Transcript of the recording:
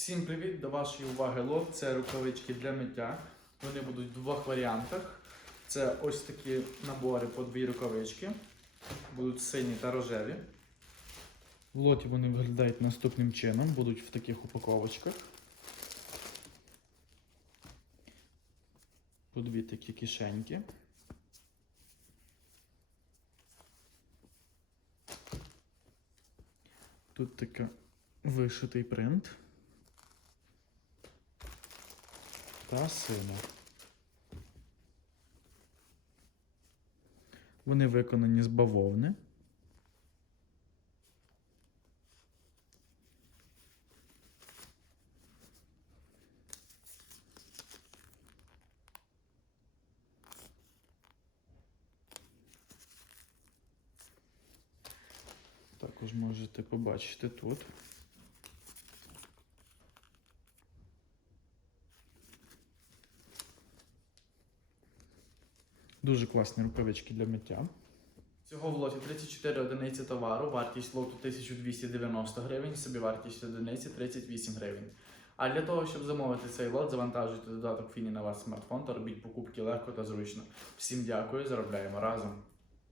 Всім привіт! До вашої уваги лот. Це рукавички для миття. Вони будуть в двох варіантах. Це ось такі набори по дві рукавички. Будуть сині та рожеві. В лоті вони виглядають наступним чином, будуть в таких упаковочках. По дві такі кишеньки. Тут така вишитий принт. Та синя. Вони виконані з бавовни. Також можете побачити тут. Дуже класні рукавички для миття. Цього в лоті 34 одиниці товару, вартість лоту 1290 гривень, собівартість одиниці 38 гривень. А для того, щоб замовити цей лот, завантажуйте додаток Фіні на ваш смартфон та робіть покупки легко та зручно. Всім дякую, заробляємо разом.